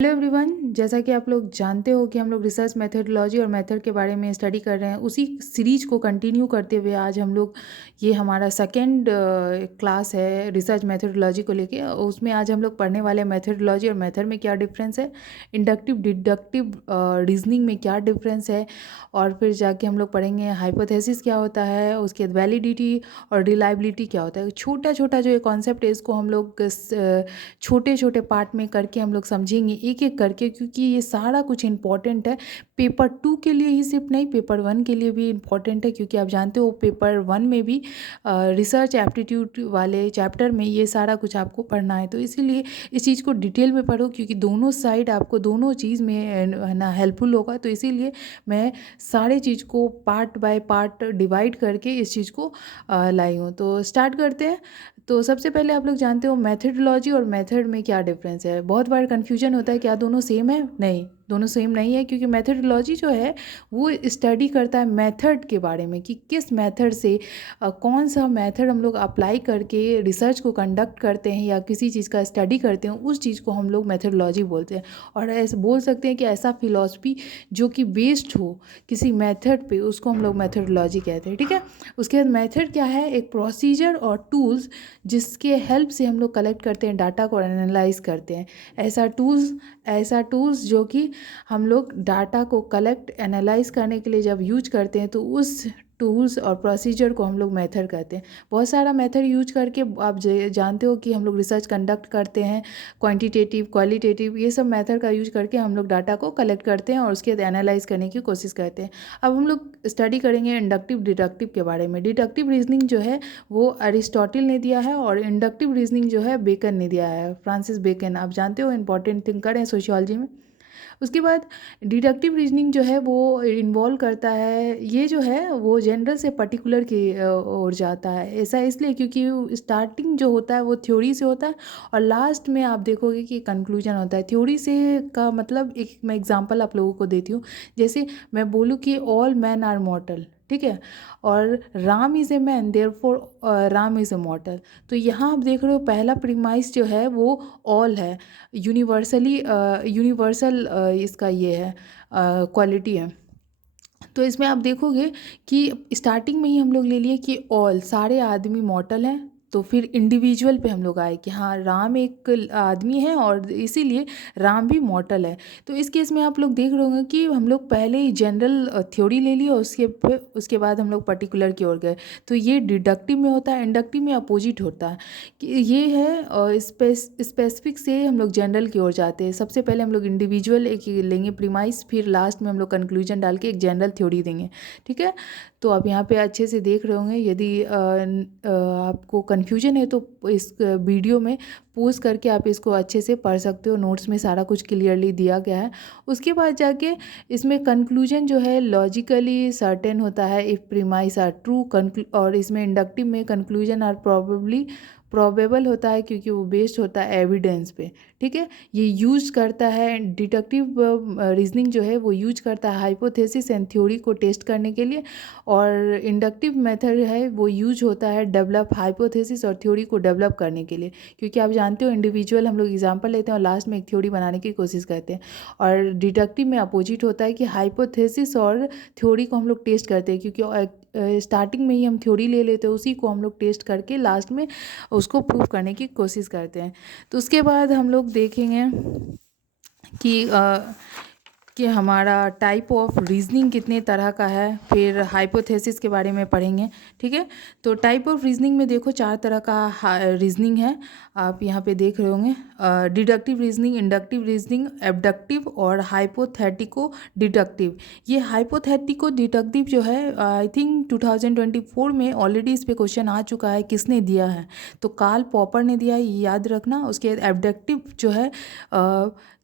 Hello everyone, जैसा कि आप लोग जानते हो कि हम लोग रिसर्च मेथडोलॉजी और मेथड के बारे में स्टडी कर रहे हैं। उसी सीरीज को कंटिन्यू करते हुए आज हम लोग ये हमारा सेकेंड क्लास है रिसर्च मेथडोलॉजी को लेके। उसमें आज हम लोग पढ़ने वाले हैं मेथडोलॉजी और मेथड में क्या डिफरेंस है, इंडक्टिव डिडक्टिव रीजनिंग में क्या डिफरेंस है, और फिर जाके हम लोग पढ़ेंगे हाइपोथेसिस क्या होता है, उसके बाद वैलिडिटी और रिलायबिलिटी क्या होता है। छोटा छोटा जो ये कॉन्सेप्ट है इसको हम लोग छोटे छोटे पार्ट में करके हम लोग समझेंगे एक एक करके, क्योंकि ये सारा कुछ इंपॉर्टेंट है। पेपर 2 के लिए ही सिर्फ नहीं, पेपर 1 के लिए भी इम्पॉर्टेंट है, क्योंकि आप जानते हो पेपर 1 में भी रिसर्च एप्टीट्यूड वाले चैप्टर में ये सारा कुछ आपको पढ़ना है। तो इसीलिए इस चीज़ को डिटेल में पढ़ो, क्योंकि दोनों साइड आपको दोनों चीज़ में है ना हेल्पफुल होगा। तो इसीलिए मैं सारे चीज़ को पार्ट बाय पार्ट डिवाइड करके इस चीज़ को लाई हूँ। तो स्टार्ट करते हैं। तो सबसे पहले आप लोग जानते हो मेथडोलॉजी और मेथड में क्या डिफरेंस है। बहुत बार कन्फ्यूजन होता है क्या दोनों सेम है। नहीं, दोनों सेम नहीं है, क्योंकि मेथडोलॉजी जो है वो स्टडी करता है मेथड के बारे में कि किस मेथड से कौन सा मेथड हम लोग अप्लाई करके रिसर्च को कंडक्ट करते हैं या किसी चीज़ का स्टडी करते हैं, उस चीज़ को हम लोग मेथडोलॉजी बोलते हैं। और ऐसे बोल सकते हैं कि ऐसा फिलॉसफी जो कि बेस्ड हो किसी मेथड पे, उसको हम लोग मेथडोलॉजी कहते हैं। ठीक है। उसके बाद मेथड क्या है, एक प्रोसीजर और टूल्स जिसके हेल्प से हम लोग कलेक्ट करते हैं डाटा को, एनालाइज करते हैं। ऐसा टूल्स जो कि हम लोग डाटा को कलेक्ट एनालाइज करने के लिए जब यूज करते हैं, तो उस टूल्स और प्रोसीजर को हम लोग मेथड कहते हैं। बहुत सारा मेथड यूज करके आप जानते हो कि हम लोग रिसर्च कंडक्ट करते हैं, क्वांटिटेटिव क्वालिटेटिव, ये सब मेथड का यूज करके हम लोग डाटा को कलेक्ट करते हैं और उसके बाद एनालाइज करने की कोशिश करते हैं। अब हम लोग स्टडी करेंगे इंडक्टिव डिडक्टिव के बारे में। डिडक्टिव रीजनिंग जो है वो अरिस्टोटल ने दिया है, और इंडक्टिव रीजनिंग जो है बेकन ने दिया है, फ्रांसिस बेकन। आप जानते हो इंपॉर्टेंट थिंकर हैं सोशियोलॉजी में। उसके बाद डिडक्टिव रीजनिंग जो है वो इन्वॉल्व करता है, ये जो है वो जनरल से पर्टिकुलर की ओर जाता है। ऐसा इसलिए क्योंकि स्टार्टिंग जो होता है वो थ्योरी से होता है, और लास्ट में आप देखोगे कि कंक्लूजन होता है। थ्योरी से का मतलब, एक मैं एग्जांपल आप लोगों को देती हूँ। जैसे मैं बोलूँ कि ऑल मैन आर मॉर्टल, ठीक है, और Ram is a man therefore Ram is a मॉर्टल। तो यहाँ आप देख रहे हो पहला प्रीमाइस जो है वो ऑल है, यूनिवर्सल इसका ये है क्वालिटी है। तो इसमें आप देखोगे कि स्टार्टिंग में ही हम लोग ले लिए कि ऑल सारे आदमी मॉर्टल हैं। तो फिर इंडिविजुअल पे हम लोग आए कि हाँ राम एक आदमी है और इसीलिए राम भी मॉर्टल है। तो इस केस में आप लोग देख रहे होंगे कि हम लोग पहले ही जनरल थ्योरी ले ली और उसके बाद हम लोग पर्टिकुलर की ओर गए। तो ये डिडक्टिव में होता है, इंडक्टिव में अपोजिट होता है कि ये है स्पेसिफिक से हम लोग जनरल की ओर जाते हैं। सबसे पहले हम लोग इंडिविजुअल एक लेंगे प्रीमाइस, फिर लास्ट में हम लोग कंक्लूजन डाल के एक जनरल थ्योरी देंगे। ठीक है। तो आप यहाँ पे अच्छे से देख रहे होंगे। यदि आपको कन्फ्यूजन है तो इस वीडियो में पॉज करके आप इसको अच्छे से पढ़ सकते हो। नोट्स में सारा कुछ क्लियरली दिया गया है। उसके बाद जाके इसमें कंक्लूजन जो है लॉजिकली सर्टेन होता है इफ़ प्रीमाइस आर ट्रू, और इसमें इंडक्टिव में कंक्लूजन आर प्रोबेबल होता है, क्योंकि वो बेस्ड होता है एविडेंस पे। ठीक है। ये यूज करता है डिडक्टिव रीजनिंग जो है वो यूज करता है हाइपोथेसिस एंड थ्योरी को टेस्ट करने के लिए, और इंडक्टिव मेथड है वो यूज होता है डेवलप हाइपोथेसिस और थ्योरी को डेवलप करने के लिए। क्योंकि आप जानते हो इंडिविजुअल हम लोग एग्जांपल लेते हैं और लास्ट में एक थ्योरी बनाने की कोशिश करते हैं, और डिडक्टिव में अपोजिट होता है कि हाइपोथेसिस और थ्योरी को हम लोग टेस्ट करते हैं, क्योंकि स्टार्टिंग में ही हम थ्योरी ले लेते हैं, उसी को हम लोग टेस्ट करके लास्ट में उसको प्रूव करने की कोशिश करते हैं। तो उसके बाद हम लोग देखेंगे कि हमारा टाइप ऑफ रीजनिंग कितने तरह का है, फिर हाइपोथेसिस के बारे में पढ़ेंगे। ठीक है। तो टाइप ऑफ रीजनिंग में देखो 4 तरह का रीजनिंग है, आप यहाँ पे देख रहे होंगे। डिडक्टिव रीजनिंग, इंडक्टिव रीजनिंग, एबडक्टिव और हाइपोथेटिको डिडक्टिव। ये हाइपोथेटिको डिडक्टिव जो है आई थिंक 2024 में ऑलरेडी इस पे क्वेश्चन आ चुका है। किसने दिया है? तो कार्ल पॉपर ने दिया है, ये याद रखना। उसके बाद एबडक्टिव जो है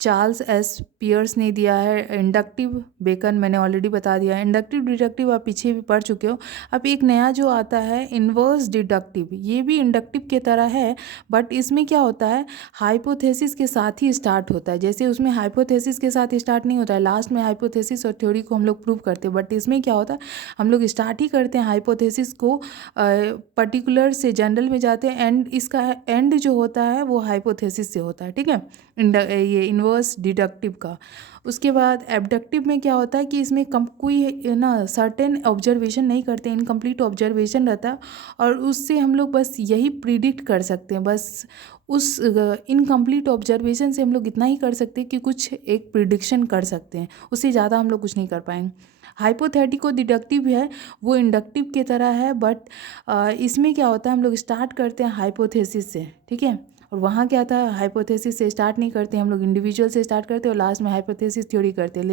चार्ल्स एस पियर्स ने दिया है। इंडक्टिव बेकन मैंने ऑलरेडी बता दिया है। इंडक्टिव डिडक्टिव आप पीछे भी पढ़ चुके हो। अब एक नया जो आता है इन्वर्स डिडक्टिव, ये भी इंडक्टिव के तरह है, बट इसमें क्या होता है हाइपोथेसिस के साथ ही स्टार्ट होता है। जैसे उसमें हाइपोथेसिस के साथ स्टार्ट नहीं होता है, लास्ट में हाइपोथेसिस और थ्योरी को हम लोग प्रूव करते हैं, बट इसमें क्या होता है हम लोग स्टार्ट ही करते हैं हाइपोथेसिस को, पर्टिकुलर से जनरल में जाते हैं, एंड इसका एंड जो होता है वो हाइपोथेसिस से होता है। ठीक है। ये इन्वर्स डिडक्टिव का। उसके बाद एबडक्टिव में क्या होता है कि इसमें कोई ना सर्टेन ऑब्जर्वेशन नहीं करते, इनकम्प्लीट ऑब्जर्वेशन रहता है और उससे हम लोग बस यही प्रिडिक्ट कर सकते हैं, बस उस इनकम्प्लीट ऑब्जर्वेशन से हम लोग इतना ही कर सकते हैं कि कुछ एक प्रिडिक्शन कर सकते हैं, उससे ज़्यादा हम लोग कुछ नहीं कर पाएंगे। हाइपोथेटिको डिडक्टिव है वो इंडक्टिव की तरह है, बट इसमें क्या होता है हम लोग स्टार्ट करते हैं हाइपोथेसिस से, ठीक है, और वहाँ क्या था, हाइपोथेसिस से स्टार्ट नहीं करते हम लोग, इंडिविजुअल से स्टार्ट करते हैं और लास्ट में हाइपोथेसिस थ्योरी करते हैं।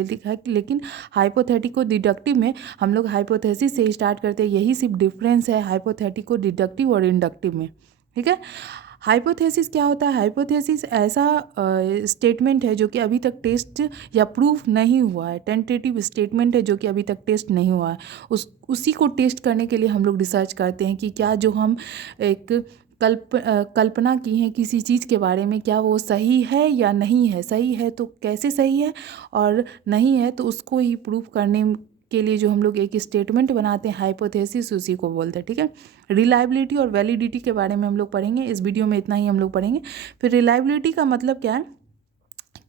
लेकिन हाइपोथेटिको डिडक्टिव में हम लोग हाइपोथेसिस से स्टार्ट करते हैं, यही सिर्फ डिफरेंस है हाइपोथेटिको डिडक्टिव और इंडक्टिव में, ठीक है। हाइपोथेसिस क्या होता है, हाइपोथेसिस ऐसा स्टेटमेंट है जो कि अभी तक टेस्ट या प्रूफ नहीं हुआ है, टेंटेटिव स्टेटमेंट है जो कि अभी तक टेस्ट नहीं हुआ है, उसी को टेस्ट करने के लिए हम लोग रिसर्च करते हैं कि क्या जो हम एक कल्पना की है किसी चीज़ के बारे में, क्या वो सही है या नहीं है, सही है तो कैसे सही है, और नहीं है तो उसको ही प्रूफ करने के लिए जो हम लोग एक स्टेटमेंट बनाते हैं हाइपोथेसिस, उसी को बोलते हैं, ठीक है। रिलायबिलिटी और वैलिडिटी के बारे में हम लोग पढ़ेंगे, इस वीडियो में इतना ही हम लोग पढ़ेंगे। फिर रिलायबिलिटी का मतलब क्या है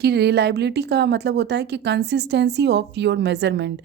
कि रिलायबिलिटी का मतलब होता है कि consistency of your measurement.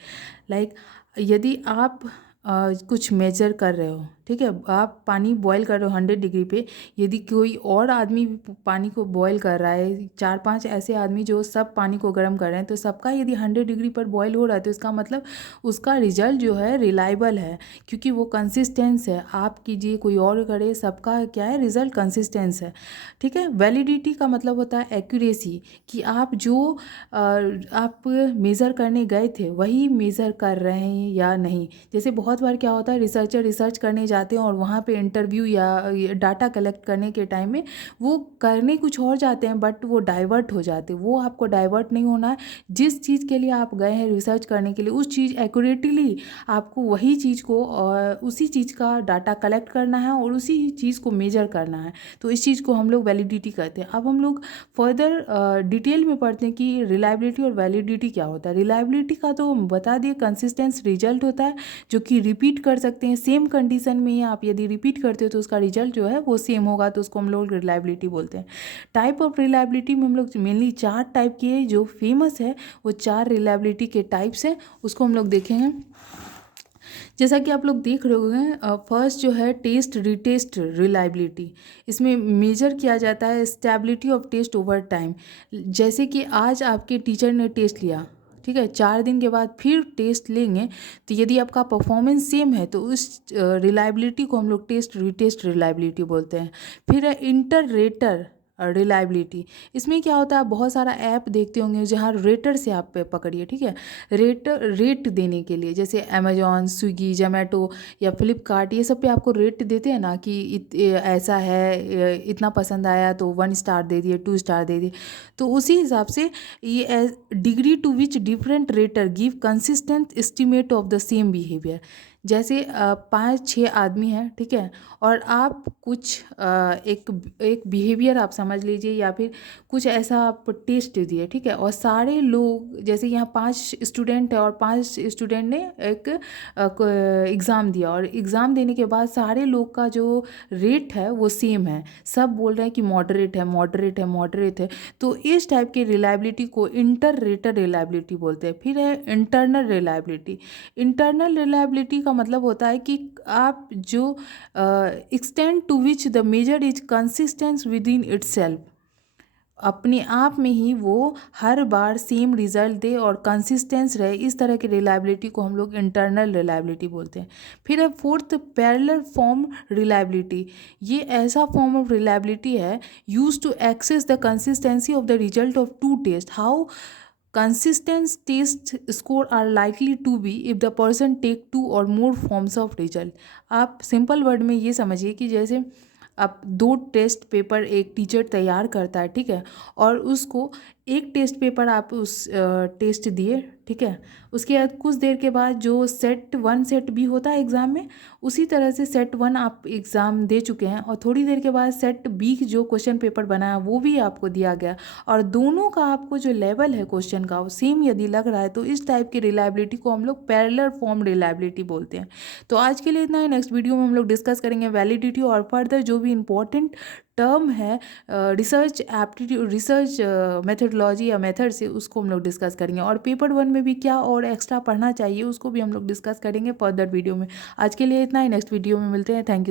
Like यदि आप कुछ मेजर कर रहे हो, ठीक है, आप पानी बॉईल कर रहे हो 100 डिग्री पे, यदि कोई और आदमी पानी को बॉईल कर रहा है, 4-5 ऐसे आदमी जो सब पानी को गर्म कर रहे हैं, तो सबका यदि 100 डिग्री पर बॉईल हो रहा है तो इसका मतलब उसका रिजल्ट जो है रिलायबल है, क्योंकि वो कंसिस्टेंस है। आप कीजिए, कोई और करे, सबका क्या है, रिजल्ट कंसिस्टेंस है, ठीक है। वैलिडिटी का मतलब होता है एक्यूरेसी, कि आप जो आप मेज़र करने गए थे वही मेज़र कर रहे हैं या नहीं। जैसे बहुत बार क्या होता है, रिसर्चर रिसर्च करने जाते हैं और वहाँ पे इंटरव्यू या डाटा कलेक्ट करने के टाइम में वो करने कुछ और जाते हैं, बट वो डाइवर्ट हो जाते हैं। वो आपको डाइवर्ट नहीं होना है, जिस चीज़ के लिए आप गए हैं रिसर्च करने के लिए, उस चीज़ एक्यूरेटली आपको वही चीज़ को उसी चीज़ का डाटा कलेक्ट करना है और उसी चीज़ को मेजर करना है। तो इस चीज़ को हम लोग वैलिडिटी कहते हैं। अब हम लोग फर्दर डिटेल में पढ़ते हैं कि रिलायबिलिटी और वैलिडिटी क्या होता है। रिलायबिलिटी का तो बता दिए, कंसिस्टेंस रिजल्ट होता है जो कि रिपीट कर सकते हैं सेम कंडीशन में। आप यदि रिपीट करते हो तो उसका रिजल्ट जो है वो सेम होगा, तो उसको हम लोग रिलायबिलिटी बोलते हैं। टाइप ऑफ रिलायबिलिटी में हम लोग मेनली 4 टाइप के जो फेमस है वो 4 रिलायबिलिटी के टाइप्स हैं, उसको हम लोग देखेंगे। जैसा कि आप लोग देख रहे होंगे, फर्स्ट जो है टेस्ट रिटेस्ट रिलायबिलिटी, इसमें मेजर किया जाता है stability of test over time. जैसे कि आज आपके टीचर ने टेस्ट लिया, ठीक है, 4 दिन के बाद फिर टेस्ट लेंगे, तो यदि आपका परफॉर्मेंस सेम है तो उस रिलायबिलिटी को हम लोग टेस्ट रिटेस्ट रिलायबिलिटी बोलते हैं। फिर है इंटर रेटर रिलायबिलिटी, इसमें क्या होता है, बहुत सारा ऐप देखते होंगे जहाँ रेटर से आप पकड़िए, ठीक है, रेट देने के लिए, जैसे अमेजॉन, स्विगी, जोमेटो या फ्लिपकार्ट, ये सब पे आपको रेट देते हैं ना कि ऐसा है, इतना पसंद आया तो 1 स्टार दे दिए, 2 स्टार दे दिए। तो उसी हिसाब से ये degree to which different rater give consistent estimate of the same behaviour. जैसे 5-6 आदमी हैं, ठीक है, और आप कुछ एक बिहेवियर आप समझ लीजिए या फिर कुछ ऐसा आप टेस्ट दिए, ठीक है, और सारे लोग, जैसे यहाँ 5 स्टूडेंट है और 5 स्टूडेंट ने एक एग्ज़ाम दिया, और एग्ज़ाम देने के बाद सारे लोग का जो रेट है वो सेम है, सब बोल रहे हैं कि मॉडरेट है, मॉडरेट है, मॉडरेट है। तो इस टाइप की रिलायबिलिटी को इंटर रेटर रिलायबिलिटी बोलते हैं। फिर है इंटरनल रिलायबिलिटी। इंटरनल रिलायबिलिटी का मतलब होता है कि आप जो extend to which the measure is consistence within itself, अपने आप में ही वो हर बार सेम रिजल्ट दे और कंसिस्टेंस रहे, इस तरह की रिलायबिलिटी को हम लोग इंटरनल रिलायबिलिटी बोलते हैं। फिर है फोर्थ पैरेलल फॉर्म रिलायबिलिटी। ये ऐसा फॉर्म ऑफ रिलायबिलिटी है use to access the consistency of the result of 2 test. How consistent test score are likely to be if the person take 2 or more forms of result। आप simple word में ये समझिए कि जैसे आप 2 test paper एक teacher तैयार करता है, ठीक है, और उसको एक टेस्ट पेपर आप उस टेस्ट दिए, ठीक है, उसके बाद कुछ देर के बाद जो सेट 1 सेट बी होता है एग्ज़ाम में, उसी तरह से सेट 1 आप एग्ज़ाम दे चुके हैं, और थोड़ी देर के बाद सेट बी जो क्वेश्चन पेपर बनाया वो भी आपको दिया गया, और दोनों का आपको जो लेवल है क्वेश्चन का वो सेम यदि लग रहा है, तो इस टाइप की रिलायबिलिटी को हम लोग पैरेलल फॉर्म रिलायबिलिटी बोलते हैं। तो आज के लिए इतना ही, नेक्स्ट वीडियो में हम लोग डिस्कस करेंगे वैलिडिटी और फर्दर जो भी इंपॉर्टेंट टर्म है रिसर्च एप्टीट्यूड, रिसर्च मेथडोलॉजी या मेथड से, उसको हम लोग डिस्कस करेंगे। और पेपर 1 में भी क्या और एक्स्ट्रा पढ़ना चाहिए उसको भी हम लोग डिस्कस करेंगे फर्दर वीडियो में। आज के लिए इतना ही, नेक्स्ट वीडियो में मिलते हैं। Thank you.